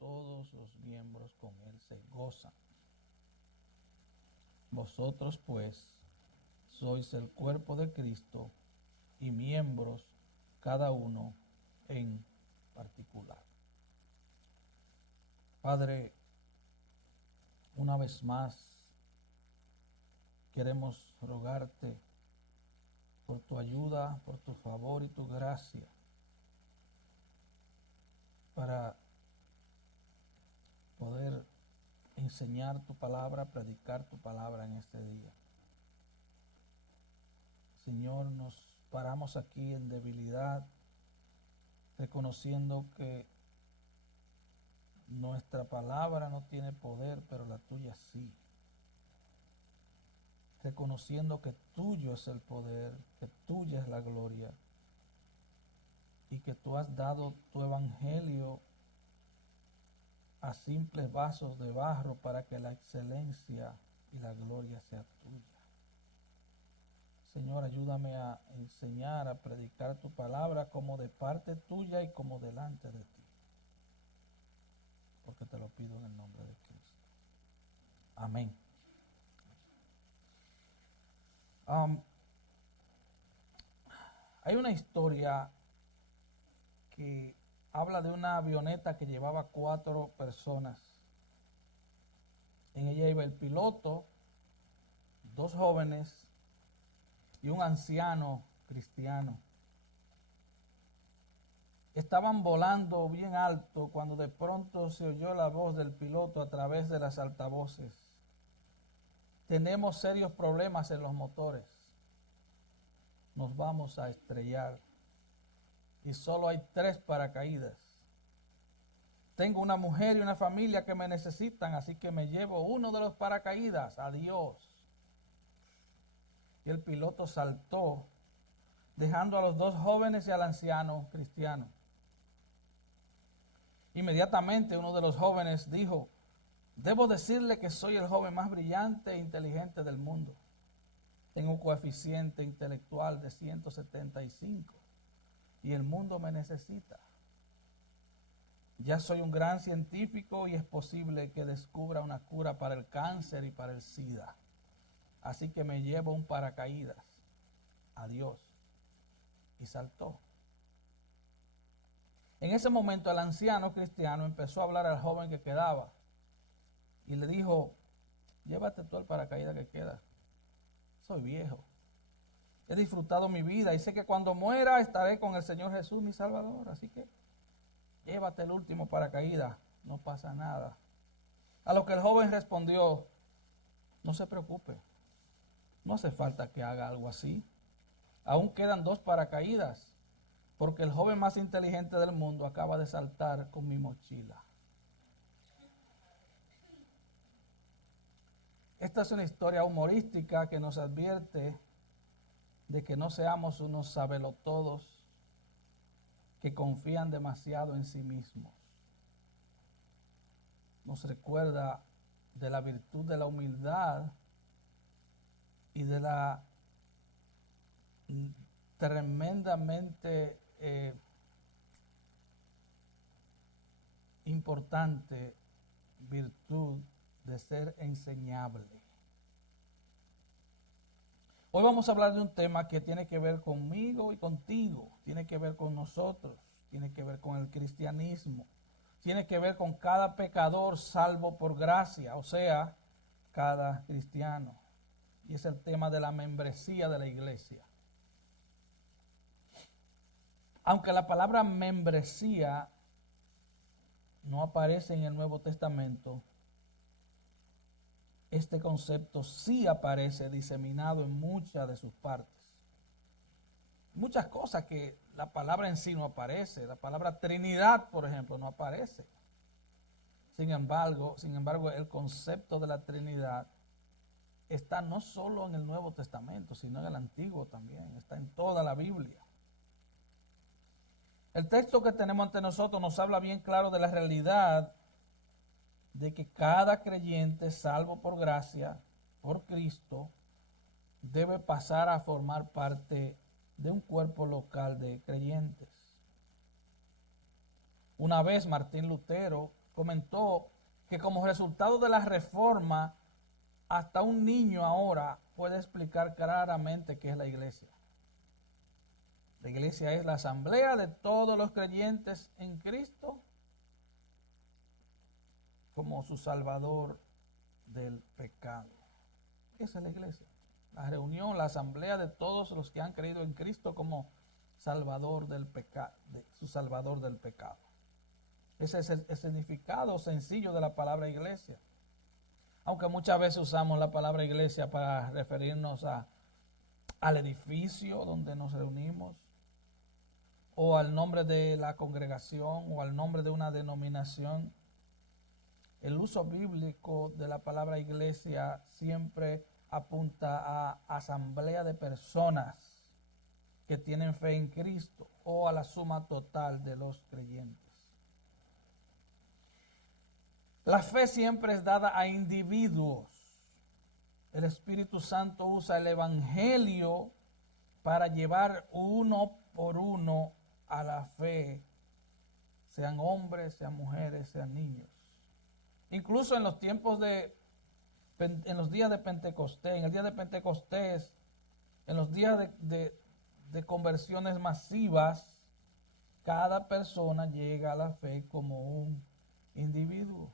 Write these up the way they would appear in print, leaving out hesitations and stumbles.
todos los miembros con él se gozan. Vosotros pues sois el cuerpo de Cristo y miembros cada uno en particular. Padre, una vez más queremos rogarte por tu ayuda, por tu favor y tu gracia para poder enseñar tu palabra, predicar tu palabra en este día. Señor, nos paramos aquí en debilidad, reconociendo que nuestra palabra no tiene poder, pero la tuya sí. Reconociendo que tuyo es el poder, que tuya es la gloria y que tú has dado tu evangelio a simples vasos de barro para que la excelencia y la gloria sea tuya. Señor, ayúdame a enseñar, a predicar tu palabra como de parte tuya y como delante de ti. Porque te lo pido en el nombre de Cristo. Amén. Hay una historia que habla de una avioneta que llevaba 4 personas. En ella iba el piloto, 2 jóvenes y un anciano cristiano. Estaban volando bien alto cuando de pronto se oyó la voz del piloto a través de las altavoces. Tenemos serios problemas en los motores. Nos vamos a estrellar. Y solo hay 3 paracaídas. Tengo una mujer y una familia que me necesitan, así que me llevo uno de los paracaídas. Adiós. Y el piloto saltó, dejando a los 2 jóvenes y al anciano cristiano. Inmediatamente uno de los jóvenes dijo: debo decirle que soy el joven más brillante e inteligente del mundo. Tengo un coeficiente intelectual de 175 y el mundo me necesita. Ya soy un gran científico y es posible que descubra una cura para el cáncer y para el SIDA. Así que me llevo un paracaídas. Adiós. Y saltó. En ese momento el anciano cristiano empezó a hablar al joven que quedaba y le dijo: llévate tú el paracaídas que queda. Soy viejo. He disfrutado mi vida y sé que cuando muera estaré con el Señor Jesús, mi Salvador. Así que llévate el último paracaídas, no pasa nada. A lo que el joven respondió: no se preocupe, no hace falta que haga algo así. Aún quedan 2 paracaídas, porque el joven más inteligente del mundo acaba de saltar con mi mochila. Esta es una historia humorística que nos advierte de que no seamos unos sabelotodos que confían demasiado en sí mismos. Nos recuerda de la virtud de la humildad y de la tremendamente importante virtud de ser enseñable. Hoy vamos a hablar de un tema que tiene que ver conmigo y contigo, tiene que ver con nosotros, tiene que ver con el cristianismo, tiene que ver con cada pecador salvo por gracia, o sea, cada cristiano. Y es el tema de la membresía de la iglesia. Aunque la palabra membresía no aparece en el Nuevo Testamento, este concepto sí aparece diseminado en muchas de sus partes. Muchas cosas que la palabra en sí no aparece. La palabra Trinidad, por ejemplo, no aparece. Sin embargo, el concepto de la Trinidad está no solo en el Nuevo Testamento, sino en el Antiguo también. Está en toda la Biblia. El texto que tenemos ante nosotros nos habla bien claro de la realidad de que cada creyente salvo por gracia, por Cristo, debe pasar a formar parte de un cuerpo local de creyentes. Una vez Martín Lutero comentó que como resultado de la reforma, hasta un niño ahora puede explicar claramente qué es la iglesia. La iglesia es la asamblea de todos los creyentes en Cristo como su salvador del pecado. Esa es la iglesia. La reunión, la asamblea de todos los que han creído en Cristo como salvador del pecado, su salvador del pecado. Ese es el significado sencillo de la palabra iglesia. Aunque muchas veces usamos la palabra iglesia para referirnos al edificio donde nos reunimos, o al nombre de la congregación, o al nombre de una denominación. El uso bíblico de la palabra iglesia siempre apunta a asamblea de personas que tienen fe en Cristo o a la suma total de los creyentes. La fe siempre es dada a individuos. El Espíritu Santo usa el Evangelio para llevar uno por uno a la fe, sean hombres, sean mujeres, sean niños. Incluso en los tiempos en los días de Pentecostés, en el día de Pentecostés, en los días de conversiones masivas, cada persona llega a la fe como un individuo.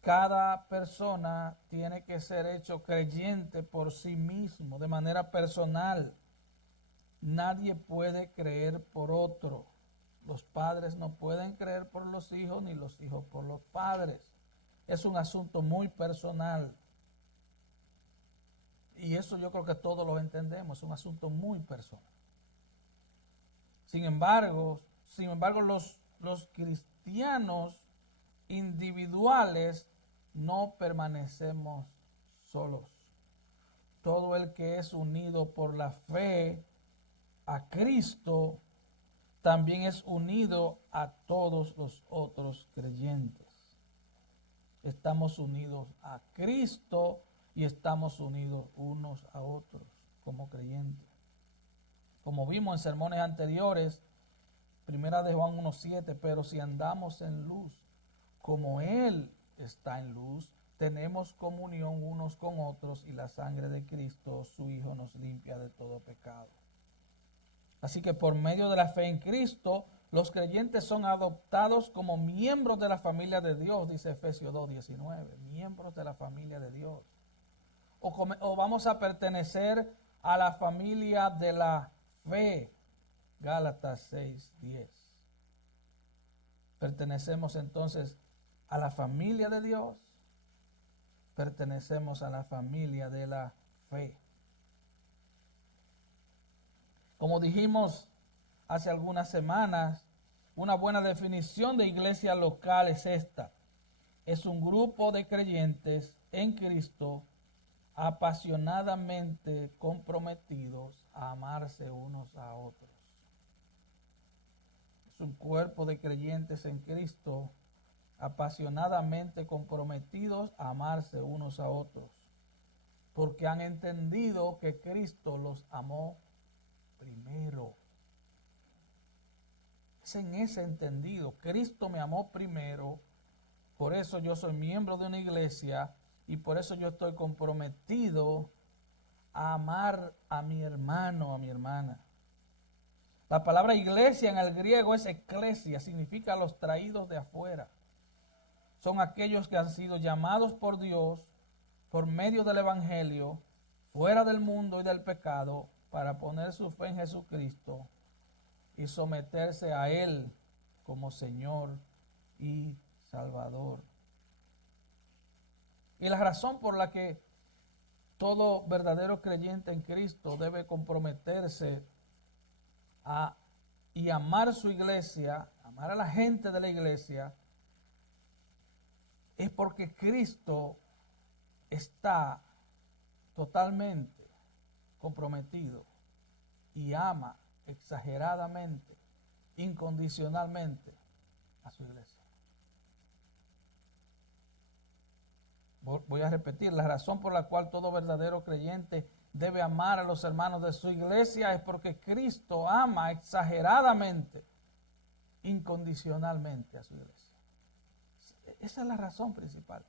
Cada persona tiene que ser hecho creyente por sí mismo, de manera personal. Nadie puede creer por otro. Los padres no pueden creer por los hijos, ni los hijos por los padres. Es un asunto muy personal. Y eso yo creo que todos lo entendemos, es un asunto muy personal. Sin embargo, los cristianos individuales no permanecemos solos. Todo el que es unido por la fe a Cristo también es unido a todos los otros creyentes. Estamos unidos a Cristo y estamos unidos unos a otros como creyentes. Como vimos en sermones anteriores, primera de Juan 1:7, pero si andamos en luz, como Él está en luz, tenemos comunión unos con otros y la sangre de Cristo, su Hijo, nos limpia de todo pecado. Así que por medio de la fe en Cristo, los creyentes son adoptados como miembros de la familia de Dios, dice Efesios 2:19, miembros de la familia de Dios. O vamos a pertenecer a la familia de la fe, Gálatas 6:10. Pertenecemos entonces a la familia de Dios, pertenecemos a la familia de la fe. Como dijimos hace algunas semanas, una buena definición de iglesia local es esta: es un grupo de creyentes en Cristo apasionadamente comprometidos a amarse unos a otros. Es un cuerpo de creyentes en Cristo apasionadamente comprometidos a amarse unos a otros, porque han entendido que Cristo los amó primero. Es en ese entendido: Cristo me amó primero, por eso yo soy miembro de una iglesia y por eso yo estoy comprometido a amar a mi hermano, a mi hermana. La palabra iglesia en el griego es eclesia, significa los traídos de afuera. Son aquellos que han sido llamados por Dios por medio del Evangelio, fuera del mundo y del pecado, para poner su fe en Jesucristo y someterse a Él como Señor y Salvador. Y la razón por la que todo verdadero creyente en Cristo debe comprometerse y amar su iglesia, amar a la gente de la iglesia, es porque Cristo está totalmente comprometido y ama exageradamente, incondicionalmente a su iglesia. Voy a repetir: la razón por la cual todo verdadero creyente debe amar a los hermanos de su iglesia es porque Cristo ama exageradamente, incondicionalmente a su iglesia. Esa es la razón principal.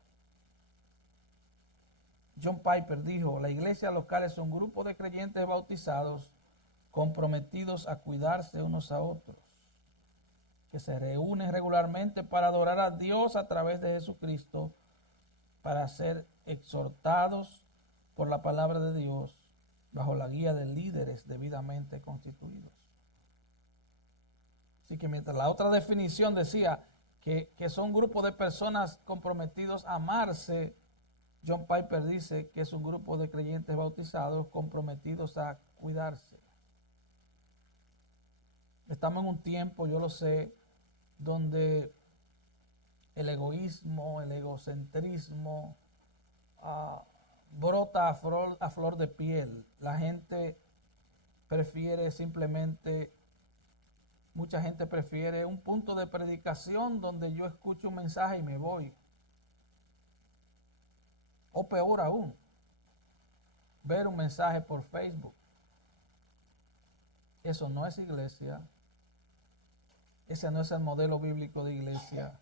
John Piper dijo, la iglesia local es un grupo de creyentes bautizados comprometidos a cuidarse unos a otros, que se reúnen regularmente para adorar a Dios a través de Jesucristo, para ser exhortados por la palabra de Dios bajo la guía de líderes debidamente constituidos. Así que mientras la otra definición decía que son grupos de personas comprometidos a amarse, John Piper dice que es un grupo de creyentes bautizados comprometidos a cuidarse. Estamos en un tiempo, yo lo sé, donde el egoísmo, el egocentrismo brota a flor de piel. La gente prefiere simplemente, mucha gente prefiere un punto de predicación donde yo escucho un mensaje y me voy. O peor aún, ver un mensaje por Facebook. Eso no es iglesia. Ese no es el modelo bíblico de iglesia.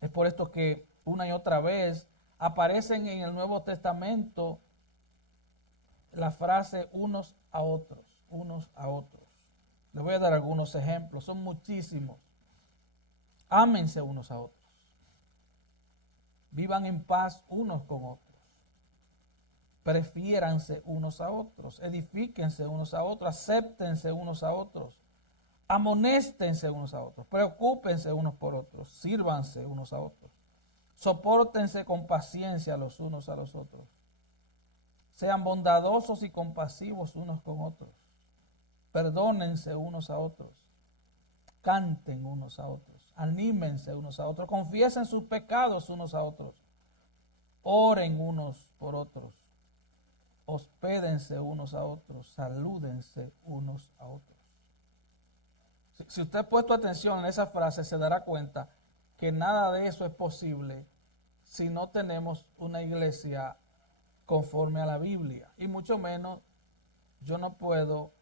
Es por esto que una y otra vez aparecen en el Nuevo Testamento la frase unos a otros, unos a otros. Les voy a dar algunos ejemplos, son muchísimos. Ámense unos a otros. Vivan en paz unos con otros. Prefiéranse unos a otros. Edifíquense unos a otros. Acéptense unos a otros. Amonéstense unos a otros. Preocúpense unos por otros. Sírvanse unos a otros. Sopórtense con paciencia los unos a los otros. Sean bondadosos y compasivos unos con otros. Perdónense unos a otros. Canten unos a otros. Anímense unos a otros. Confiesen sus pecados unos a otros. Oren unos por otros. Hospédense unos a otros. Salúdense unos a otros. Si usted ha puesto atención en esa frase, se dará cuenta que nada de eso es posible si no tenemos una iglesia conforme a la Biblia. Y mucho menos, yo no puedo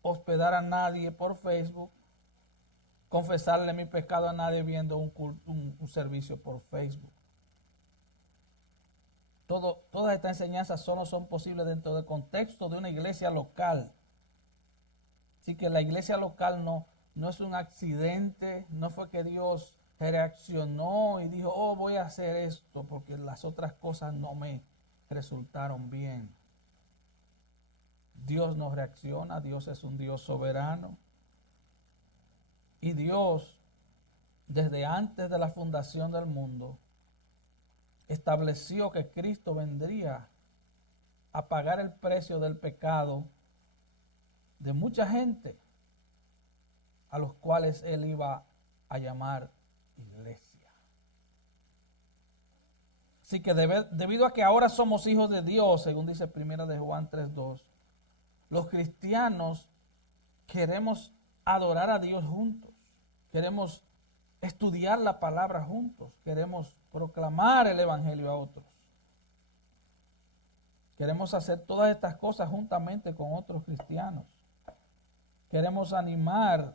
hospedar a nadie por Facebook, confesarle mi pecado a nadie viendo un servicio por Facebook. Todas estas enseñanzas solo son posibles dentro del contexto de una iglesia local. Así que la iglesia local no es un accidente, no fue que Dios reaccionó y dijo, oh, voy a hacer esto porque las otras cosas no me resultaron bien. Dios no reacciona, Dios es un Dios soberano. Y Dios, desde antes de la fundación del mundo, estableció que Cristo vendría a pagar el precio del pecado de mucha gente, a los cuales Él iba a llamar iglesia. Así que debido a que ahora somos hijos de Dios, según dice 1 de Juan 3:2, los cristianos queremos adorar a Dios juntos, queremos estudiar la palabra juntos, queremos proclamar el evangelio a otros. Queremos hacer todas estas cosas juntamente con otros cristianos. Queremos animar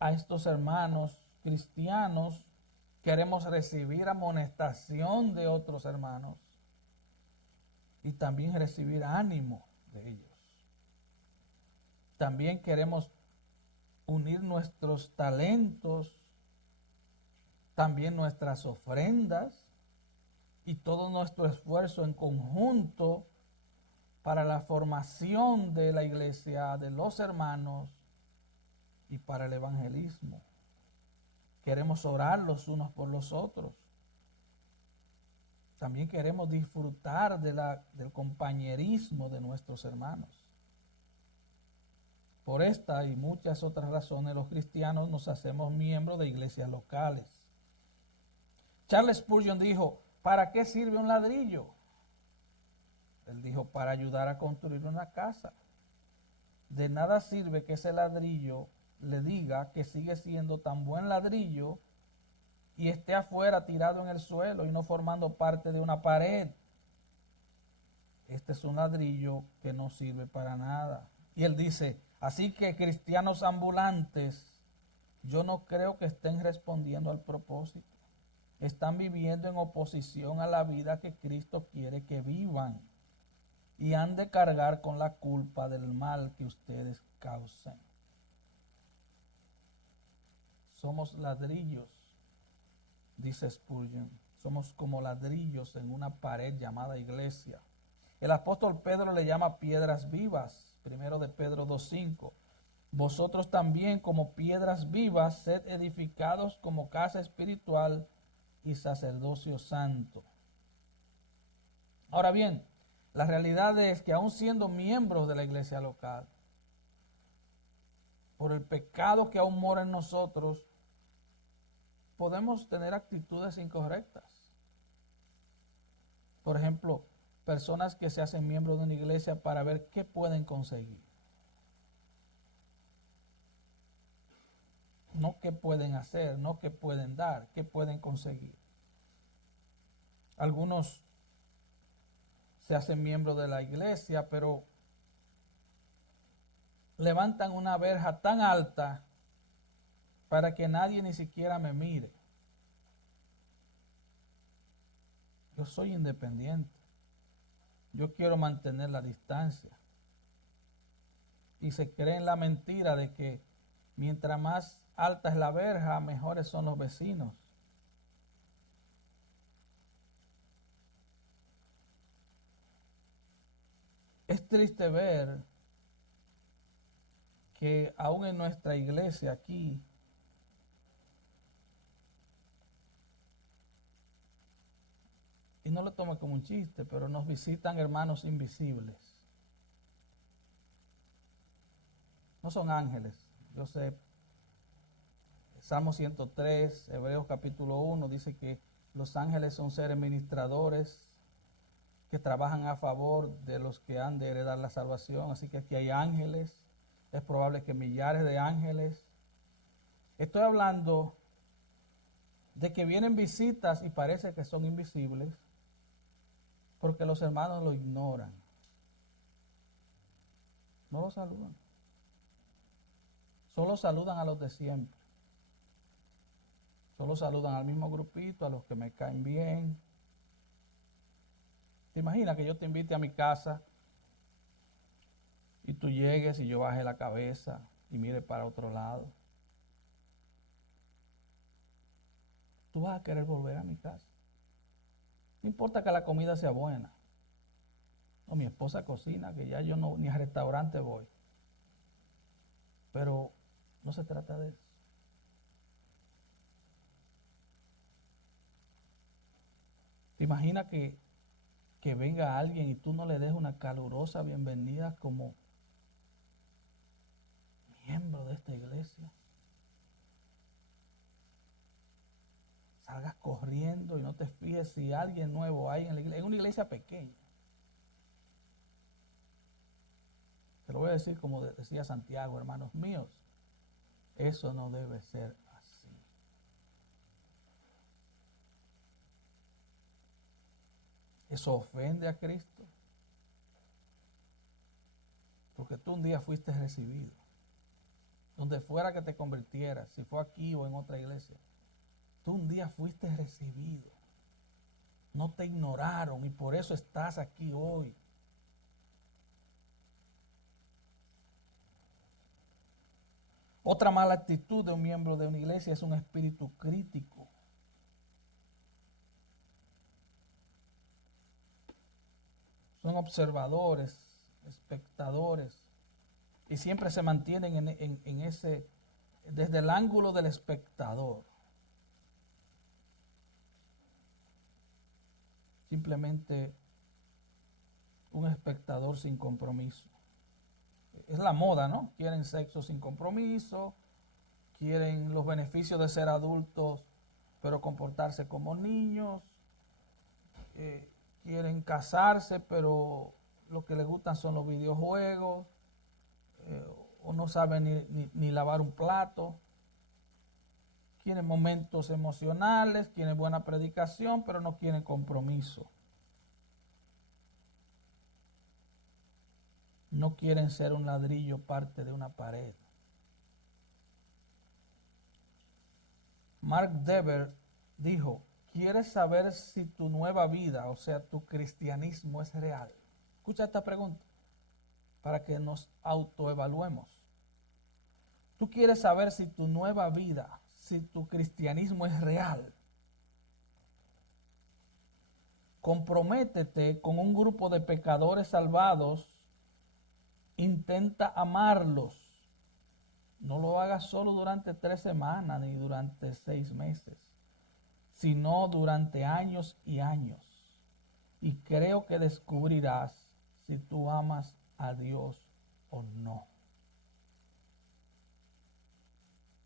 a estos hermanos cristianos. Queremos recibir amonestación de otros hermanos y también recibir ánimo de ellos. También queremos unir nuestros talentos, también nuestras ofrendas y todo nuestro esfuerzo en conjunto para la formación de la iglesia, de los hermanos y para el evangelismo. Queremos orar los unos por los otros. También queremos disfrutar del compañerismo de nuestros hermanos. Por esta y muchas otras razones, los cristianos nos hacemos miembros de iglesias locales. Charles Spurgeon dijo, ¿para qué sirve un ladrillo? Él dijo, para ayudar a construir una casa. De nada sirve que ese ladrillo le diga que sigue siendo tan buen ladrillo y esté afuera tirado en el suelo y no formando parte de una pared. Este es un ladrillo que no sirve para nada. Y él dice, Así que cristianos ambulantes, yo no creo que estén respondiendo al propósito. Están viviendo en oposición a la vida que Cristo quiere que vivan y han de cargar con la culpa del mal que ustedes causen. Somos ladrillos, dice Spurgeon. Somos como ladrillos en una pared llamada iglesia. El apóstol Pedro le llama piedras vivas, primero de Pedro 2:5. Vosotros también como piedras vivas, sed edificados como casa espiritual y sacerdocio santo. Ahora bien, la realidad es que aun siendo miembros de la iglesia local, por el pecado que aún mora en nosotros, podemos tener actitudes incorrectas. Por ejemplo, personas que se hacen miembros de una iglesia para ver qué pueden conseguir. No qué pueden hacer, no qué pueden dar, qué pueden conseguir. Algunos se hacen miembros de la iglesia, pero levantan una verja tan alta para que nadie ni siquiera me mire. Yo soy independiente. Yo quiero mantener la distancia. Y se creen la mentira de que mientras más alta es la verja, mejores son los vecinos. Es triste ver que aún en nuestra iglesia aquí, y no lo tomo como un chiste, pero nos visitan hermanos invisibles. No son ángeles. Yo sé, Salmo 103, Hebreos capítulo 1, dice que los ángeles son seres ministradores que trabajan a favor de los que han de heredar la salvación. Así que aquí hay ángeles. Es probable que millares de ángeles. Estoy hablando de que vienen visitas y parece que son invisibles porque los hermanos lo ignoran. No lo saludan. Solo saludan a los de siempre. Solo saludan al mismo grupito, a los que me caen bien. ¿Te imaginas que yo te invite a mi casa y tú llegues y yo baje la cabeza y mire para otro lado? Tú vas a querer volver a mi casa. No importa que la comida sea buena. No, mi esposa cocina, que ya yo no ni al restaurante voy. Pero no se trata de eso. ¿Te imaginas que venga alguien y tú no le des una calurosa bienvenida como miembro de esta iglesia? Salgas corriendo y no te fijes si alguien nuevo hay en la iglesia. Es una iglesia pequeña. Te lo voy a decir como decía Santiago, hermanos míos. Eso no debe ser así. Eso ofende a Cristo. Porque tú un día fuiste recibido. Donde fuera que te convirtieras, si fue aquí o en otra iglesia, tú un día fuiste recibido. No te ignoraron y por eso estás aquí hoy. Otra mala actitud de un miembro de una iglesia es un espíritu crítico. Son observadores, espectadores, y siempre se mantienen en ese, desde el ángulo del espectador. Simplemente un espectador sin compromiso. Es la moda, ¿no? Quieren sexo sin compromiso, quieren los beneficios de ser adultos, pero comportarse como niños, quieren casarse, pero lo que les gustan son los videojuegos, o no saben ni lavar un plato. Quieren momentos emocionales, quieren buena predicación, pero no quieren compromiso. no quieren ser un ladrillo parte de una pared. Mark Dever dijo, ¿quieres saber si tu nueva vida, o sea, tu cristianismo es real? Escucha esta pregunta para que nos autoevaluemos. ¿Tú quieres saber si tu nueva vida, si tu cristianismo es real? Comprométete con un grupo de pecadores salvados. Intenta amarlos. No lo hagas solo durante 3 semanas ni durante 6 meses, sino durante años y años. Y creo que descubrirás si tú amas a Dios o no.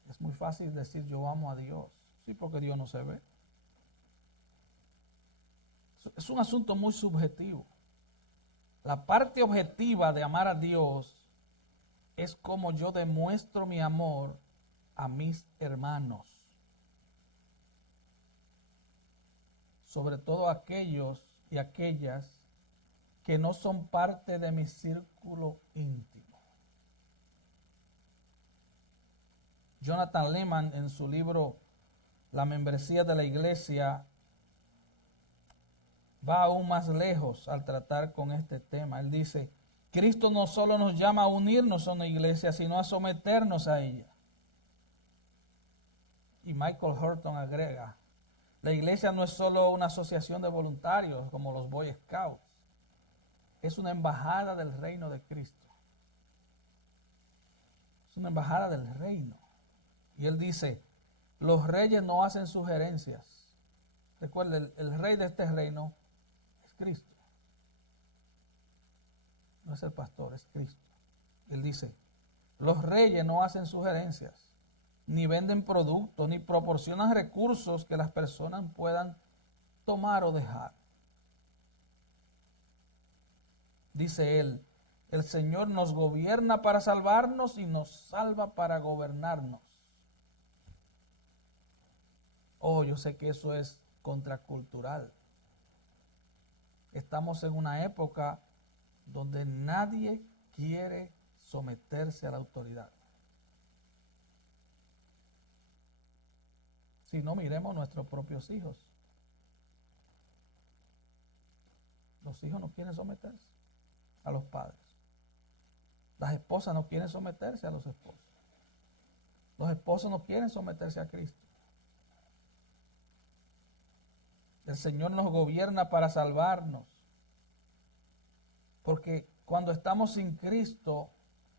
Es muy fácil decir yo amo a Dios. Sí, porque Dios no se ve. Es un asunto muy subjetivo. La parte objetiva de amar a Dios es como yo demuestro mi amor a mis hermanos. Sobre todo aquellos y aquellas que no son parte de mi círculo íntimo. Jonathan Leeman, en su libro La membresía de la iglesia, va aún más lejos al tratar con este tema. Él dice, Cristo no solo nos llama a unirnos a una iglesia, sino a someternos a ella. Y Michael Horton agrega, la iglesia no es solo una asociación de voluntarios como los Boy Scouts, es una embajada del reino de Cristo. Es una embajada del reino. Y él dice, los reyes no hacen sugerencias. Recuerden, el rey de este reino es Cristo. No es el pastor, es Cristo. Él dice, los reyes no hacen sugerencias, ni venden productos, ni proporcionan recursos que las personas puedan tomar o dejar. Dice él, el Señor nos gobierna para salvarnos y nos salva para gobernarnos. Oh, yo sé que eso es contracultural. Estamos en una época donde nadie quiere someterse a la autoridad. Si no, miremos nuestros propios hijos. Los hijos no quieren someterse a los padres. Las esposas no quieren someterse a los esposos. Los esposos no quieren someterse a Cristo. El Señor nos gobierna para salvarnos. Porque cuando estamos sin Cristo,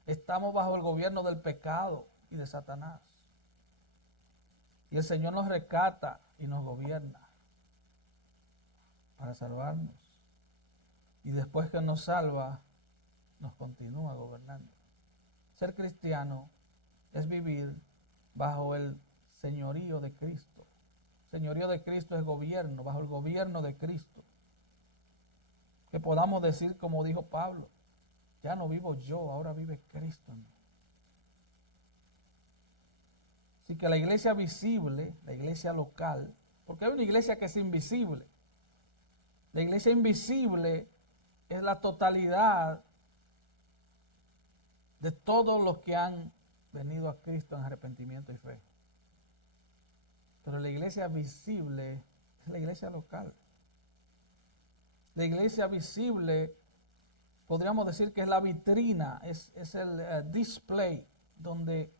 estamos bajo el gobierno del pecado y de Satanás. Y el Señor nos rescata y nos gobierna para salvarnos. Y después que nos salva, nos continúa gobernando. Ser cristiano es vivir bajo el señorío de Cristo. Señorío de Cristo es gobierno, bajo el gobierno de Cristo. Que podamos decir como dijo Pablo, ya no vivo yo, ahora vive Cristo en mí. Así que la iglesia visible, la iglesia local, porque hay una iglesia que es invisible. La iglesia invisible es la totalidad de todos los que han venido a Cristo en arrepentimiento y fe. Pero la iglesia visible es la iglesia local. La iglesia visible, podríamos decir que es la vitrina, es el display donde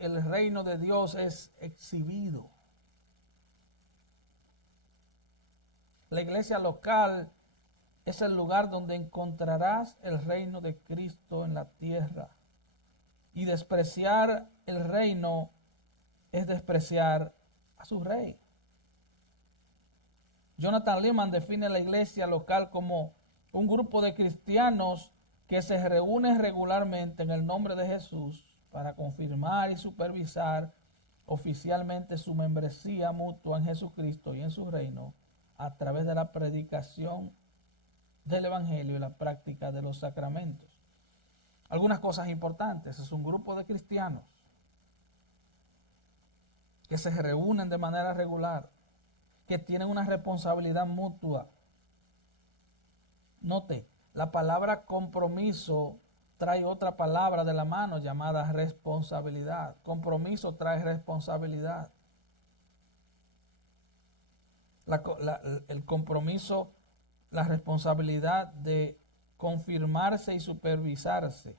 el reino de Dios es exhibido. La iglesia local es el lugar donde encontrarás el reino de Cristo en la tierra. Y despreciar el reino es despreciar a su rey. Jonathan Leeman define la iglesia local como un grupo de cristianos que se reúnen regularmente en el nombre de Jesús para confirmar y supervisar oficialmente su membresía mutua en Jesucristo y en su reino a través de la predicación del Evangelio y la práctica de los sacramentos. Algunas cosas importantes. Es un grupo de cristianos que se reúnen de manera regular, que tienen una responsabilidad mutua. Note, la palabra compromiso trae otra palabra de la mano llamada responsabilidad. Compromiso trae responsabilidad. El compromiso, la responsabilidad de confirmarse y supervisarse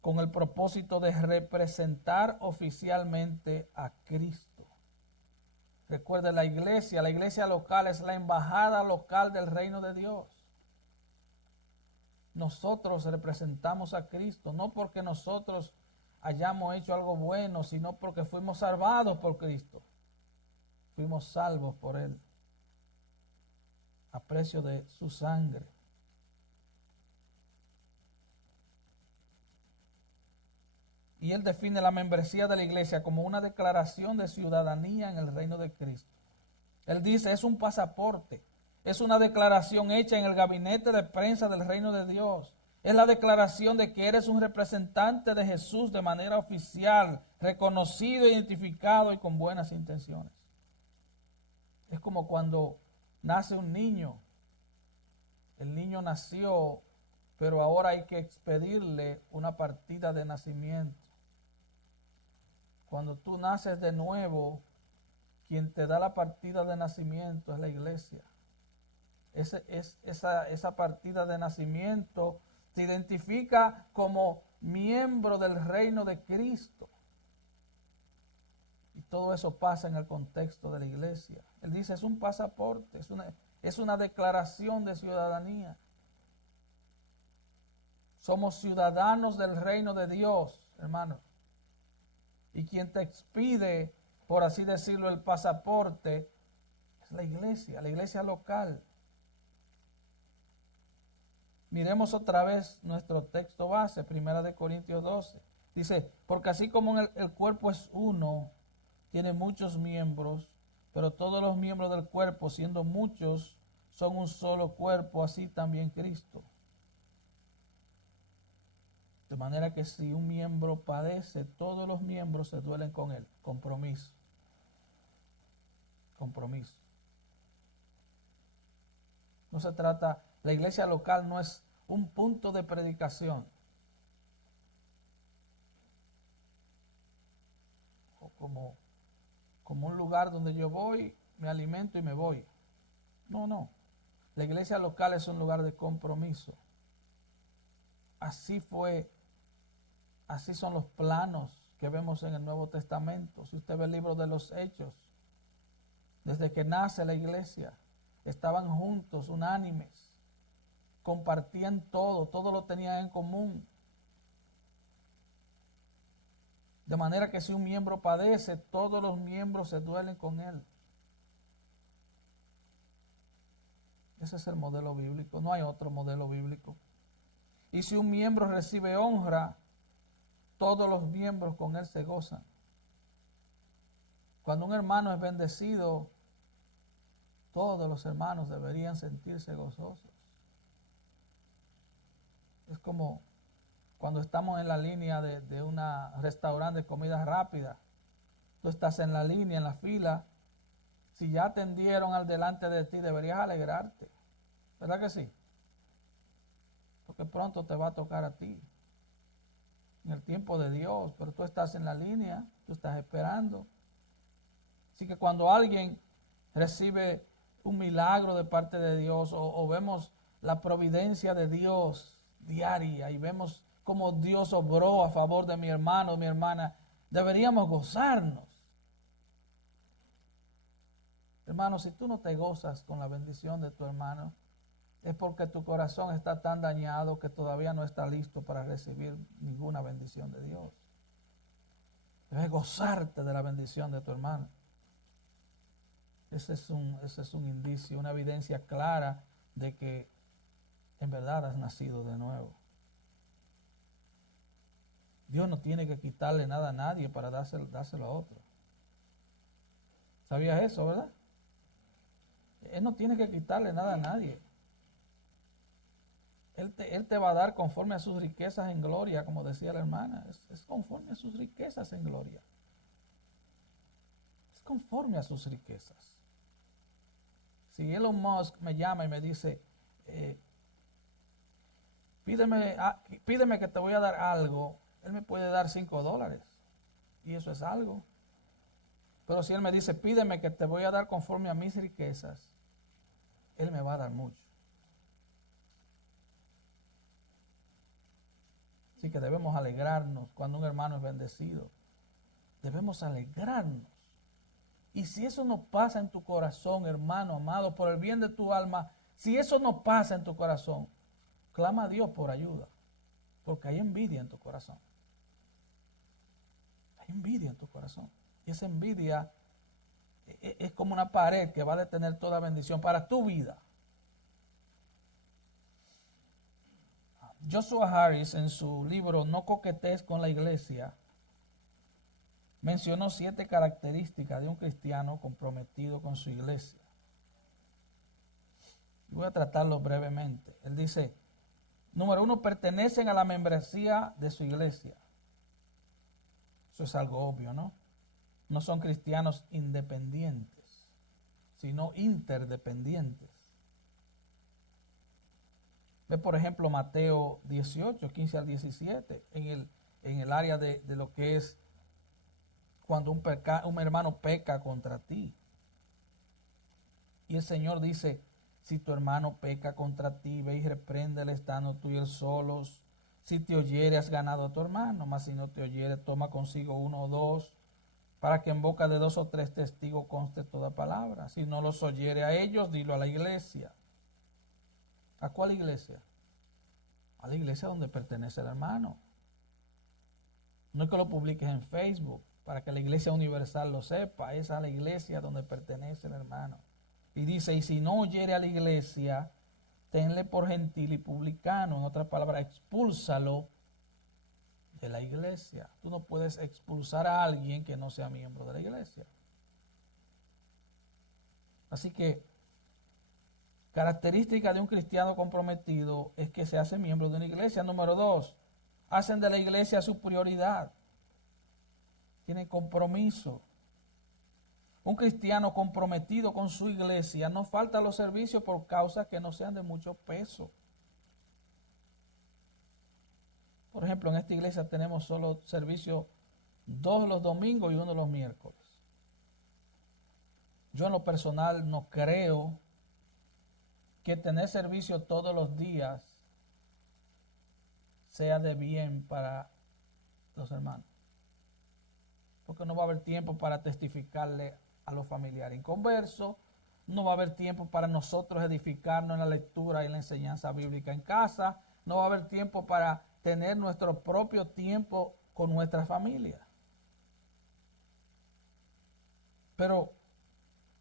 con el propósito de representar oficialmente a Cristo. Recuerde, la iglesia local es la embajada local del reino de Dios. Nosotros representamos a Cristo, no porque nosotros hayamos hecho algo bueno, sino porque fuimos salvados por Cristo. Fuimos salvos por Él, a precio de su sangre. Y él define la membresía de la iglesia como una declaración de ciudadanía en el reino de Cristo. Él dice, es un pasaporte, es una declaración hecha en el gabinete de prensa del reino de Dios. Es la declaración de que eres un representante de Jesús de manera oficial, reconocido, identificado y con buenas intenciones. Es como cuando nace un niño. El niño nació, pero ahora hay que expedirle una partida de nacimiento. Cuando tú naces de nuevo, quien te da la partida de nacimiento es la iglesia. Esa partida de nacimiento te identifica como miembro del reino de Cristo. Y todo eso pasa en el contexto de la iglesia. Él dice, es un pasaporte, es una declaración de ciudadanía. Somos ciudadanos del reino de Dios, hermano. Y quien te expide, por así decirlo, el pasaporte, es la iglesia local. Miremos otra vez nuestro texto base, 1 Corintios 12. Dice, porque así como el cuerpo es uno, tiene muchos miembros, pero todos los miembros del cuerpo, siendo muchos, son un solo cuerpo, así también Cristo. De manera que si un miembro padece, todos los miembros se duelen con él. Compromiso. Compromiso. No se trata, la iglesia local no es un punto de predicación. O como un lugar donde yo voy, me alimento y me voy. No. La iglesia local es un lugar de compromiso. Así son los planos que vemos en el Nuevo Testamento. Si usted ve el libro de los Hechos, desde que nace la iglesia, estaban juntos, unánimes, compartían todo lo tenían en común. De manera que si un miembro padece, todos los miembros se duelen con él. Ese es el modelo bíblico, no hay otro modelo bíblico. Y si un miembro recibe honra, todos los miembros con él se gozan. Cuando un hermano es bendecido, todos los hermanos deberían sentirse gozosos. Es como cuando estamos en la línea de un restaurante de comida rápida. Tú estás en la línea, en la fila. Si ya atendieron al delante de ti, deberías alegrarte. ¿Verdad que sí? Porque pronto te va a tocar a ti. En el tiempo de Dios, pero tú estás en la línea, tú estás esperando. Así que cuando alguien recibe un milagro de parte de Dios o vemos la providencia de Dios diaria y vemos cómo Dios obró a favor de mi hermano o mi hermana, deberíamos gozarnos. Hermano, si tú no te gozas con la bendición de tu hermano, es porque tu corazón está tan dañado que todavía no está listo para recibir ninguna bendición de Dios. Debes gozarte de la bendición de tu hermano. Ese es un indicio, una evidencia clara de que en verdad has nacido de nuevo. Dios no tiene que quitarle nada a nadie para dárselo a otro. ¿Sabías eso, verdad? Él no tiene que quitarle nada a nadie. Él te va a dar conforme a sus riquezas en gloria, como decía la hermana. Es conforme a sus riquezas en gloria. Es conforme a sus riquezas. Si Elon Musk me llama y me dice, pídeme que te voy a dar algo, Él me puede dar $5 y eso es algo. Pero si Él me dice, pídeme que te voy a dar conforme a mis riquezas, Él me va a dar mucho. Así que debemos alegrarnos cuando un hermano es bendecido. Debemos alegrarnos. Y si eso no pasa en tu corazón, hermano amado, por el bien de tu alma, si eso no pasa en tu corazón, clama a Dios por ayuda. Porque hay envidia en tu corazón. Hay envidia en tu corazón. Y esa envidia es como una pared que va a detener toda bendición para tu vida. Joshua Harris, en su libro No coquetees con la iglesia, mencionó 7 características de un cristiano comprometido con su iglesia. Voy a tratarlo brevemente. Él dice, número 1, pertenecen a la membresía de su iglesia. Eso es algo obvio, ¿no? No son cristianos independientes, sino interdependientes. Ve, por ejemplo, Mateo 18, 15 al 17, en el área de lo que es cuando un hermano peca contra ti. Y el Señor dice, si tu hermano peca contra ti, ve y repréndele estando tú y él solos. Si te oyere, has ganado a tu hermano, mas si no te oyere, toma consigo 1 o 2, para que en boca de 2 o 3 testigos conste toda palabra. Si no los oyere a ellos, dilo a la iglesia. ¿A cuál iglesia? A la iglesia donde pertenece el hermano. No es que lo publiques en Facebook para que la iglesia universal lo sepa. Es a la iglesia donde pertenece el hermano. Y dice, y si no oyere a la iglesia, tenle por gentil y publicano. En otras palabras, expúlsalo de la iglesia. Tú no puedes expulsar a alguien que no sea miembro de la iglesia. Así que característica de un cristiano comprometido es que se hace miembro de una iglesia. Número 2, hacen de la iglesia su prioridad. Tienen compromiso. Un cristiano comprometido con su iglesia no falta a los servicios por causas que no sean de mucho peso. Por ejemplo, en esta iglesia tenemos solo servicio 2 los domingos y 1 los miércoles. Yo en lo personal no creo que tener servicio todos los días sea de bien para los hermanos. Porque no va a haber tiempo para testificarle a los familiares inconversos, no va a haber tiempo para nosotros edificarnos en la lectura y en la enseñanza bíblica en casa, no va a haber tiempo para tener nuestro propio tiempo con nuestra familia. Pero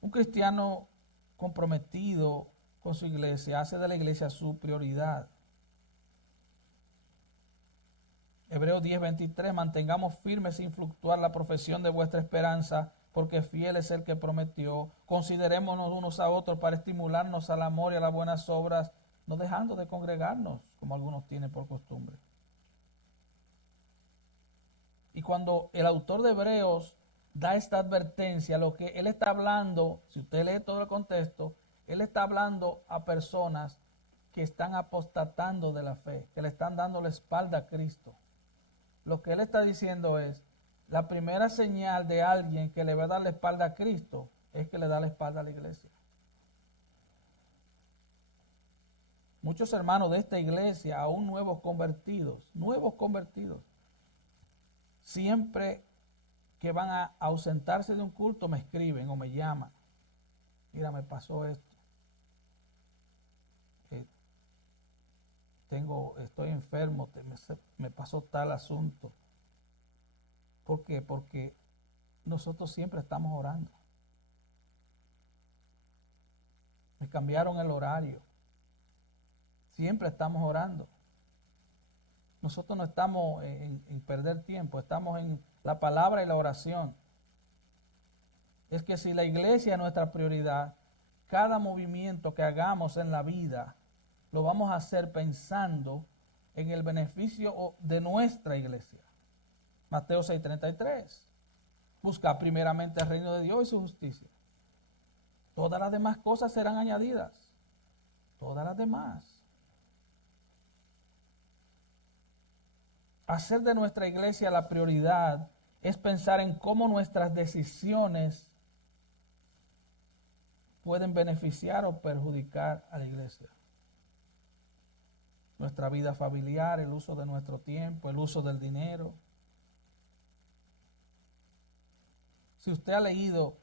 un cristiano comprometido con su iglesia hace de la iglesia su prioridad. Hebreos 10:23, mantengamos firme sin fluctuar la profesión de vuestra esperanza, porque fiel es el que prometió. Considerémonos unos a otros para estimularnos al amor y a las buenas obras, no dejando de congregarnos, como algunos tienen por costumbre. Y cuando el autor de Hebreos da esta advertencia, lo que él está hablando, si usted lee todo el contexto, él está hablando a personas que están apostatando de la fe, que le están dando la espalda a Cristo. Lo que él está diciendo es, la primera señal de alguien que le va a dar la espalda a Cristo es que le da la espalda a la iglesia. Muchos hermanos de esta iglesia, aún nuevos convertidos, siempre que van a ausentarse de un culto me escriben o me llaman. Mira, me pasó esto. Estoy enfermo, me pasó tal asunto. ¿Por qué? Porque nosotros siempre estamos orando. Me cambiaron el horario. Siempre estamos orando. Nosotros no estamos en perder tiempo, estamos en la palabra y la oración. Es que si la iglesia es nuestra prioridad, cada movimiento que hagamos en la vida lo vamos a hacer pensando en el beneficio de nuestra iglesia. Mateo 6:33. Busca primeramente el reino de Dios y su justicia. Todas las demás cosas serán añadidas. Todas las demás. hacer de nuestra iglesia la prioridad es pensar en cómo nuestras decisiones pueden beneficiar o perjudicar a la iglesia. Nuestra vida familiar, el uso de nuestro tiempo, el uso del dinero. Si usted ha leído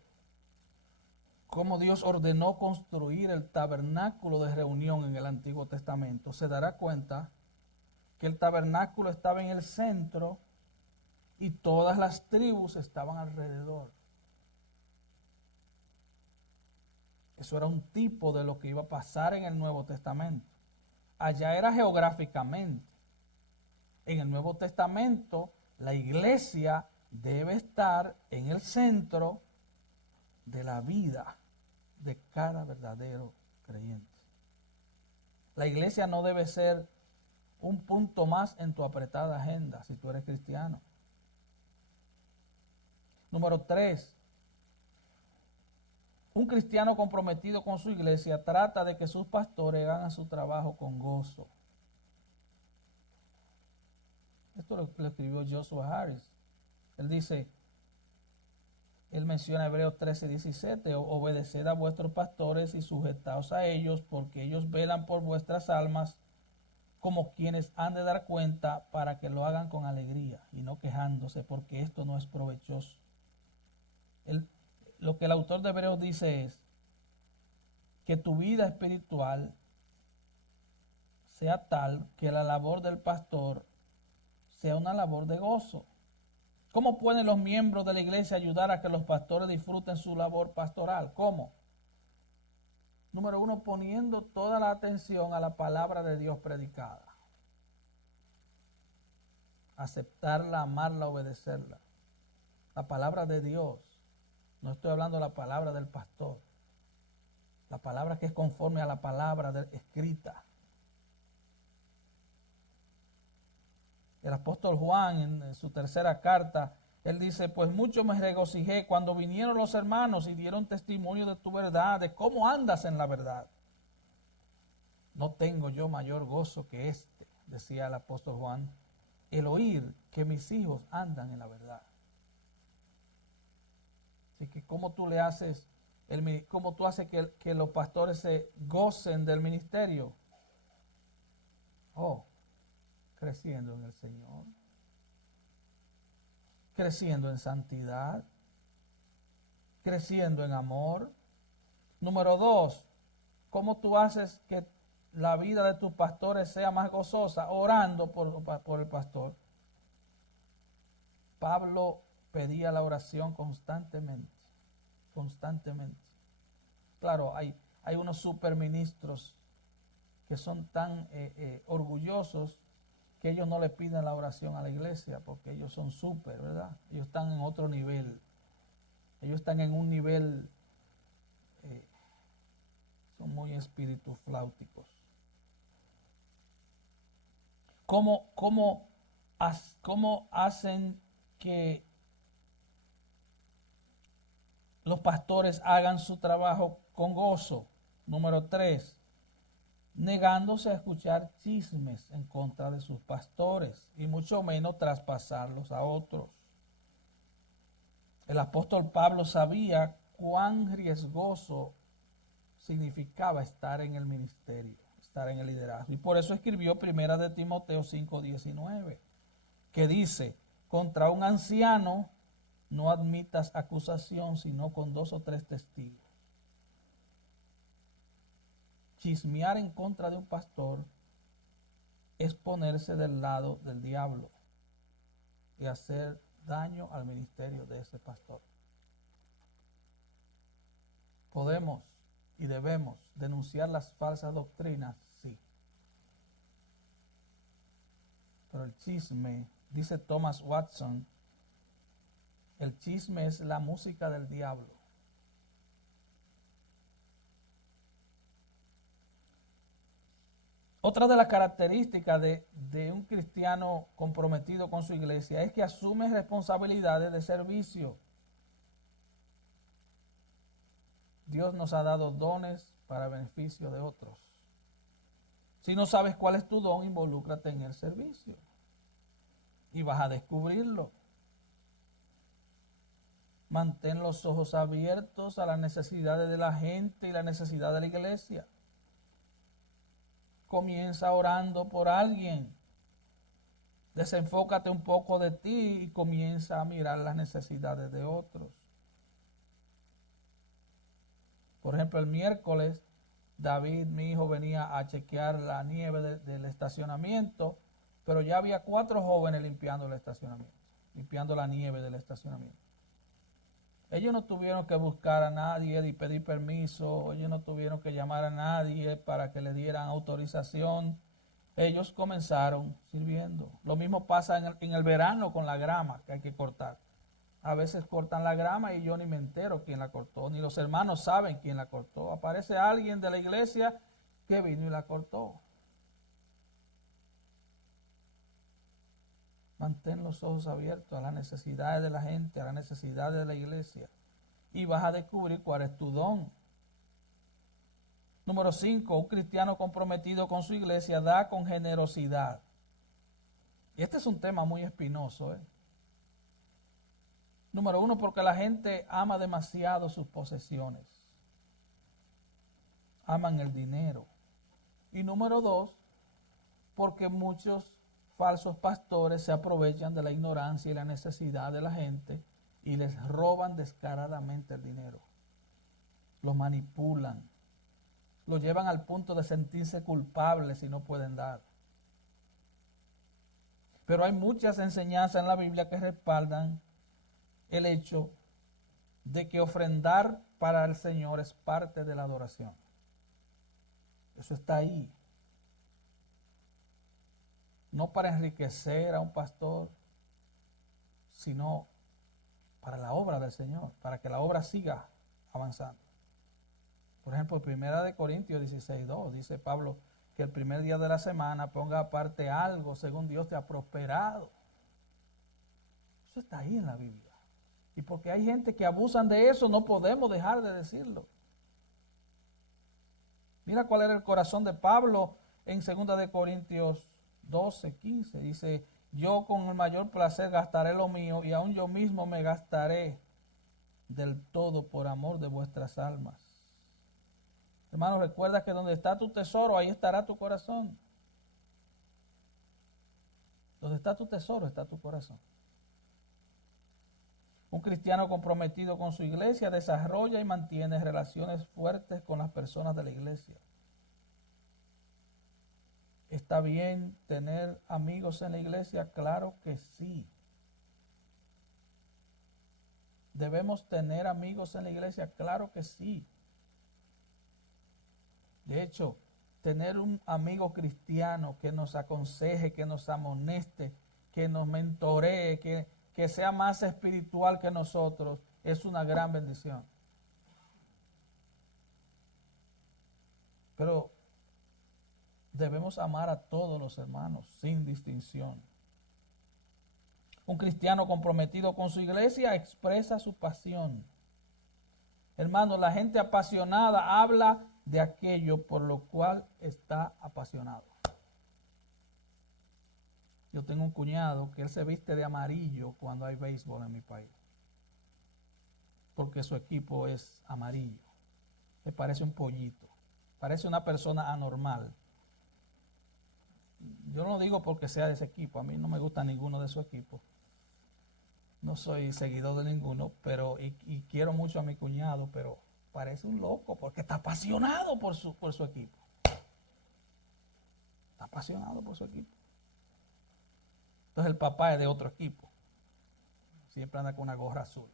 cómo Dios ordenó construir el tabernáculo de reunión en el Antiguo Testamento, se dará cuenta que el tabernáculo estaba en el centro y todas las tribus estaban alrededor. Eso era un tipo de lo que iba a pasar en el Nuevo Testamento. Allá era geográficamente. En el Nuevo Testamento, la iglesia debe estar en el centro de la vida de cada verdadero creyente. La iglesia no debe ser un punto más en tu apretada agenda si tú eres cristiano. Número 3. Un cristiano comprometido con su iglesia trata de que sus pastores hagan su trabajo con gozo. Esto lo escribió Joshua Harris. Él dice, él menciona Hebreos 13:17, obedeced a vuestros pastores y sujetaos a ellos, porque ellos velan por vuestras almas como quienes han de dar cuenta, para que lo hagan con alegría y no quejándose, porque esto no es provechoso. Lo que el autor de Hebreos dice es que tu vida espiritual sea tal que la labor del pastor sea una labor de gozo. ¿Cómo pueden los miembros de la iglesia ayudar a que los pastores disfruten su labor pastoral? ¿Cómo? Número 1, poniendo toda la atención a la palabra de Dios predicada. Aceptarla, amarla, obedecerla. La palabra de Dios. No estoy hablando de la palabra del pastor. La palabra que es conforme a la palabra escrita. El apóstol Juan en su tercera carta, él dice, pues mucho me regocijé cuando vinieron los hermanos y dieron testimonio de tu verdad, de cómo andas en la verdad. No tengo yo mayor gozo que este, decía el apóstol Juan, el oír que mis hijos andan en la verdad. Así que cómo tú le haces, cómo tú haces que los pastores se gocen del ministerio. Creciendo en el Señor, creciendo en santidad, creciendo en amor. Número 2, ¿cómo tú haces que la vida de tus pastores sea más gozosa? Orando por el pastor. Pablo pedía la oración constantemente. Claro, hay unos superministros que son tan orgullosos que ellos no le piden la oración a la iglesia porque ellos son súper, ¿verdad? Ellos están en otro nivel. Ellos están en un nivel, son muy espiritufláuticos. ¿Cómo hacen que los pastores hagan su trabajo con gozo? Número 3. Negándose a escuchar chismes en contra de sus pastores y mucho menos traspasarlos a otros. El apóstol Pablo sabía cuán riesgoso significaba estar en el ministerio, estar en el liderazgo. Y por eso escribió 1 de Timoteo 5:19, que dice, contra un anciano no admitas acusación sino con 2 o 3 testigos. Chismear en contra de un pastor es ponerse del lado del diablo y hacer daño al ministerio de ese pastor. Podemos y debemos denunciar las falsas doctrinas, sí. Pero el chisme, dice Thomas Watson, el chisme es la música del diablo. Otra de las características de un cristiano comprometido con su iglesia es que asume responsabilidades de servicio. Dios nos ha dado dones para beneficio de otros. Si no sabes cuál es tu don, involúcrate en el servicio. y vas a descubrirlo. Mantén los ojos abiertos a las necesidades de la gente y la necesidad de la iglesia. Comienza orando por alguien. Desenfócate un poco de ti y comienza a mirar las necesidades de otros. Por ejemplo, el miércoles, David, mi hijo, venía a chequear la nieve del estacionamiento, pero ya había 4 jóvenes limpiando el estacionamiento, limpiando la nieve del estacionamiento. Ellos no tuvieron que buscar a nadie y pedir permiso, ellos no tuvieron que llamar a nadie para que le dieran autorización. Ellos comenzaron sirviendo. Lo mismo pasa en el verano con la grama que hay que cortar. A veces cortan la grama y yo ni me entero quién la cortó, ni los hermanos saben quién la cortó. Aparece alguien de la iglesia que vino y la cortó. Mantén los ojos abiertos a las necesidades de la gente, a las necesidades de la iglesia. Y vas a descubrir cuál es tu don. Número 5, un cristiano comprometido con su iglesia da con generosidad. Y este es un tema muy espinoso. Número 1, porque la gente ama demasiado sus posesiones. Aman el dinero. Y número 2, porque muchos falsos pastores se aprovechan de la ignorancia y la necesidad de la gente y les roban descaradamente el dinero. Los manipulan. Los llevan al punto de sentirse culpables si no pueden dar. Pero hay muchas enseñanzas en la Biblia que respaldan el hecho de que ofrendar para el Señor es parte de la adoración. Eso está ahí. No para enriquecer a un pastor, sino para la obra del Señor, para que la obra siga avanzando. Por ejemplo, 1 Corintios 16:2 dice Pablo que el primer día de la semana ponga aparte algo según Dios te ha prosperado. Eso está ahí en la Biblia. Y porque hay gente que abusan de eso, no podemos dejar de decirlo. Mira cuál era el corazón de Pablo en 2 Corintios 12:15. Dice, yo con el mayor placer gastaré lo mío y aún yo mismo me gastaré del todo por amor de vuestras almas. Hermano, recuerda que donde está tu tesoro, ahí estará tu corazón. Donde está tu tesoro, está tu corazón. Un cristiano comprometido con su iglesia desarrolla y mantiene relaciones fuertes con las personas de la iglesia. ¿Está bien tener amigos en la iglesia? Claro que sí. ¿Debemos tener amigos en la iglesia? Claro que sí. De hecho, tener un amigo cristiano que nos aconseje, que nos amoneste, que nos mentoree, que sea más espiritual que nosotros, es una gran bendición. Pero debemos amar a todos los hermanos sin distinción. Un cristiano comprometido con su iglesia expresa su pasión. Hermanos, la gente apasionada habla de aquello por lo cual está apasionado. Yo tengo un cuñado que él se viste de amarillo cuando hay béisbol en mi país, porque su equipo es amarillo. Le parece un pollito, parece una persona anormal. Yo no lo digo porque sea de ese equipo, a mí no me gusta ninguno de su equipo. No soy seguidor de ninguno, pero y quiero mucho a mi cuñado, pero parece un loco porque está apasionado por su equipo. Está apasionado por su equipo. Entonces el papá es de otro equipo. Siempre anda con una gorra azul.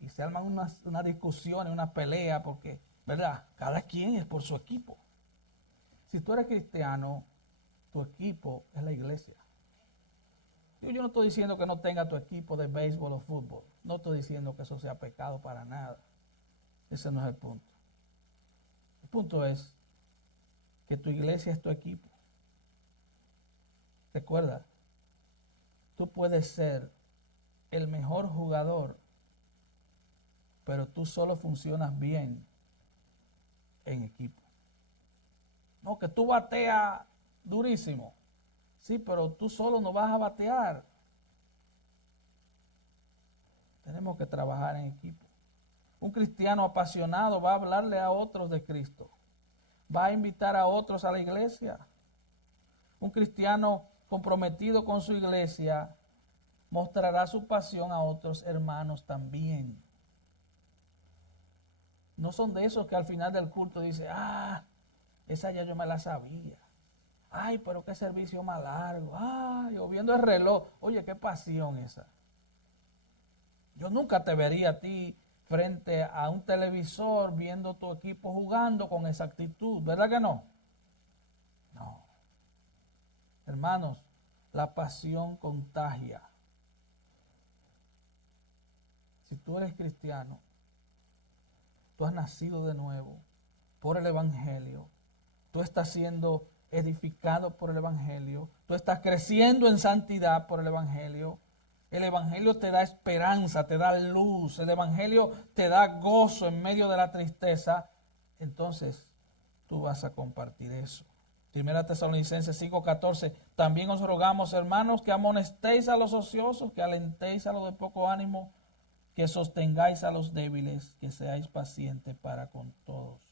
Y se arman una discusión, una pelea, porque, ¿verdad? Cada quien es por su equipo. Si tú eres cristiano, tu equipo es la iglesia. Yo no estoy diciendo que no tenga tu equipo de béisbol o fútbol. No estoy diciendo que eso sea pecado para nada. Ese no es el punto. El punto es que tu iglesia es tu equipo. Recuerda, tú puedes ser el mejor jugador, pero tú solo funcionas bien en equipo. No, que tú bateas durísimo. Sí, pero tú solo no vas a batear. Tenemos que trabajar en equipo. Un cristiano apasionado va a hablarle a otros de Cristo. Va a invitar a otros a la iglesia. Un cristiano comprometido con su iglesia mostrará su pasión a otros hermanos también. No son de esos que al final del culto dicen, esa ya yo me la sabía. Ay, pero qué servicio más largo. Ay, o viendo el reloj. Oye, qué pasión esa. Yo nunca te vería a ti frente a un televisor viendo tu equipo jugando con esa actitud. ¿Verdad que no? No. Hermanos, la pasión contagia. Si tú eres cristiano, tú has nacido de nuevo por el Evangelio. Tú estás siendo edificado por el Evangelio. Tú estás creciendo en santidad por el Evangelio. El Evangelio te da esperanza, te da luz. El Evangelio te da gozo en medio de la tristeza. Entonces, tú vas a compartir eso. Primera Tesalonicenses 5:14. También os rogamos, hermanos, que amonestéis a los ociosos, que alentéis a los de poco ánimo, que sostengáis a los débiles, que seáis pacientes para con todos.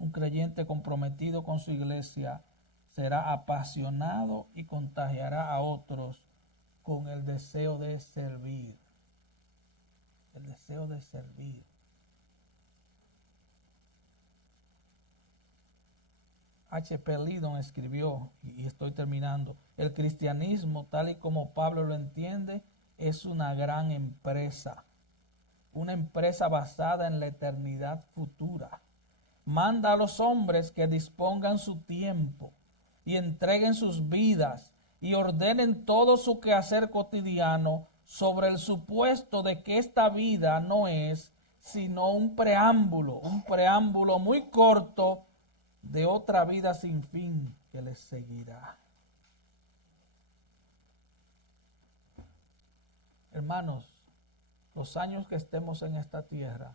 Un creyente comprometido con su iglesia será apasionado y contagiará a otros con el deseo de servir. El deseo de servir. H.P. Lidon escribió, y estoy terminando, el cristianismo, tal y como Pablo lo entiende, es una gran empresa. Una empresa basada en la eternidad futura. Manda a los hombres que dispongan su tiempo y entreguen sus vidas y ordenen todo su quehacer cotidiano sobre el supuesto de que esta vida no es sino un preámbulo muy corto de otra vida sin fin que les seguirá. Hermanos, los años que estemos en esta tierra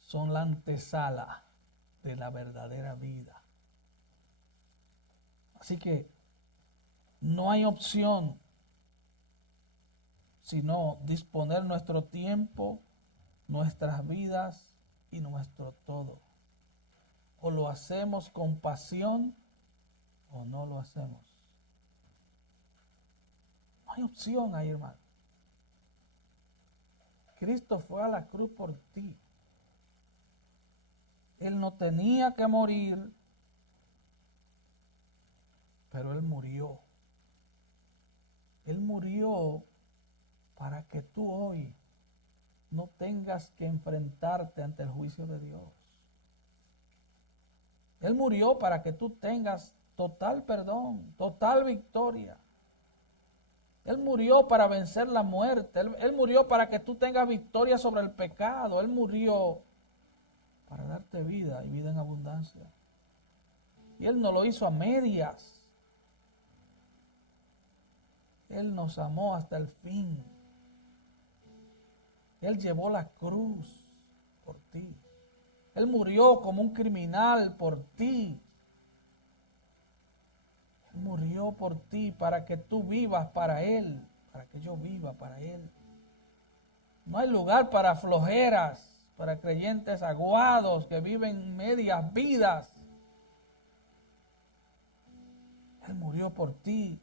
son la antesala de la verdadera vida. Así que no hay opción sino disponer nuestro tiempo, nuestras vidas y nuestro todo. O lo hacemos con pasión o no lo hacemos. No hay opción ahí, hermano. Cristo fue a la cruz por ti. Él no tenía que morir, pero Él murió. Él murió para que tú hoy no tengas que enfrentarte ante el juicio de Dios. Él murió para que tú tengas total perdón, total victoria. Él murió para vencer la muerte. Él murió para que tú tengas victoria sobre el pecado. Él murió para darte vida y vida en abundancia. Y Él no lo hizo a medias. Él nos amó hasta el fin. Él llevó la cruz por ti. Él murió como un criminal por ti. Él murió por ti para que tú vivas para Él, para que yo viva para Él. No hay lugar para flojeras, para creyentes aguados que viven medias vidas. Él murió por ti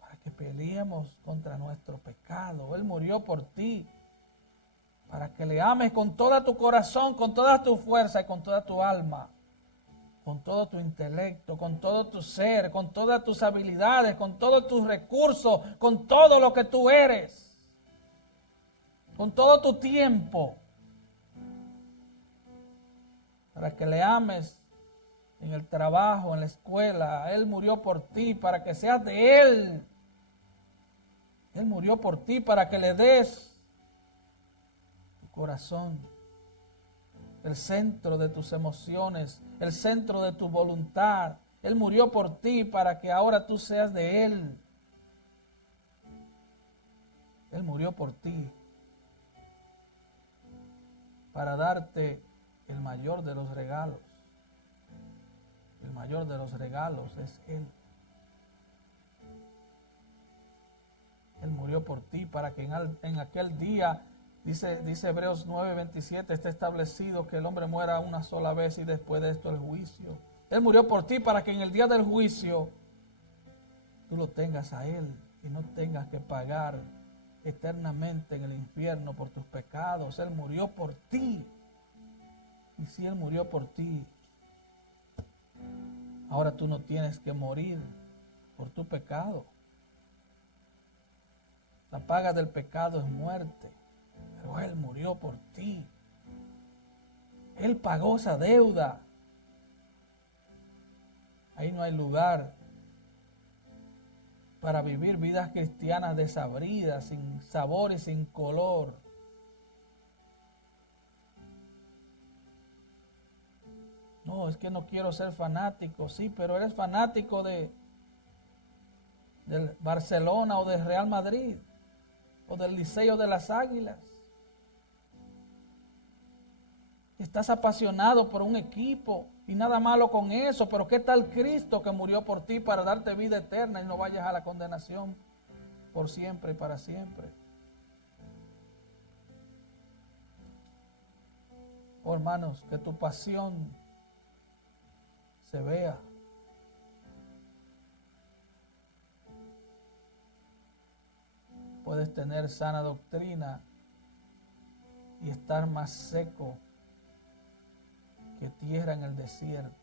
para que peleemos contra nuestro pecado. Él murió por ti para que le ames con todo tu corazón, con toda tu fuerza y con toda tu alma, con todo tu intelecto, con todo tu ser, con todas tus habilidades, con todos tus recursos, con todo lo que tú eres. Con todo tu tiempo, para que le ames en el trabajo, en la escuela. Él murió por ti para que seas de Él. Él murió por ti para que le des tu corazón, el centro de tus emociones, el centro de tu voluntad. Él murió por ti para que ahora tú seas de Él. Él murió por ti para darte el mayor de los regalos, el mayor de los regalos es Él. Él murió por ti para que en aquel día, dice Hebreos 9:27, esté establecido que el hombre muera una sola vez y después de esto el juicio. Él murió por ti para que en el día del juicio tú lo tengas a Él y no tengas que pagar eternamente en el infierno por tus pecados. Él murió por ti. Y si Él murió por ti, ahora tú no tienes que morir por tu pecado. La paga del pecado es muerte, pero Él murió por ti. Él pagó esa deuda. Ahí no hay lugar para vivir vidas cristianas desabridas, sin sabor y sin color. No, es que no quiero ser fanático. Sí, pero eres fanático del Barcelona o del Real Madrid o del Liceo de las Águilas. Estás apasionado por un equipo y nada malo con eso, pero ¿qué tal Cristo que murió por ti para darte vida eterna y no vayas a la condenación por siempre y para siempre? Oh, hermanos, que tu pasión se vea. Puedes tener sana doctrina y estar más seco que tierra en el desierto.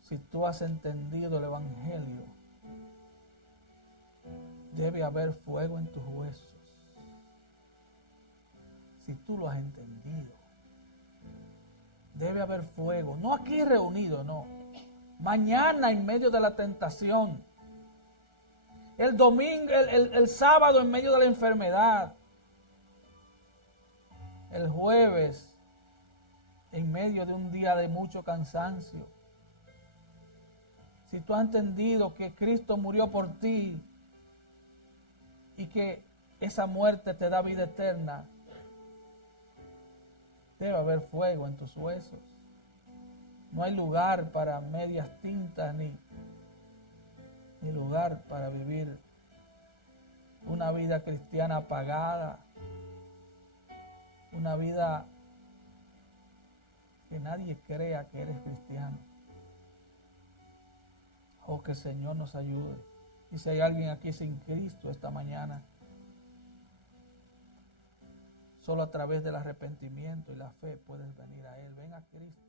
Si tú has entendido el Evangelio, debe haber fuego en tus huesos. Si tú lo has entendido, debe haber fuego. No aquí reunido, no. Mañana en medio de la tentación. El domingo, el sábado en medio de la enfermedad. El jueves en medio de un día de mucho cansancio. Si tú has entendido que Cristo murió por ti y que esa muerte te da vida eterna, debe haber fuego en tus huesos. No hay lugar para medias tintas ni lugar para vivir una vida cristiana apagada, una vida que nadie crea que eres cristiano. Oh, que el Señor nos ayude. Y si hay alguien aquí sin Cristo esta mañana, solo a través del arrepentimiento y la fe puedes venir a Él. Ven a Cristo.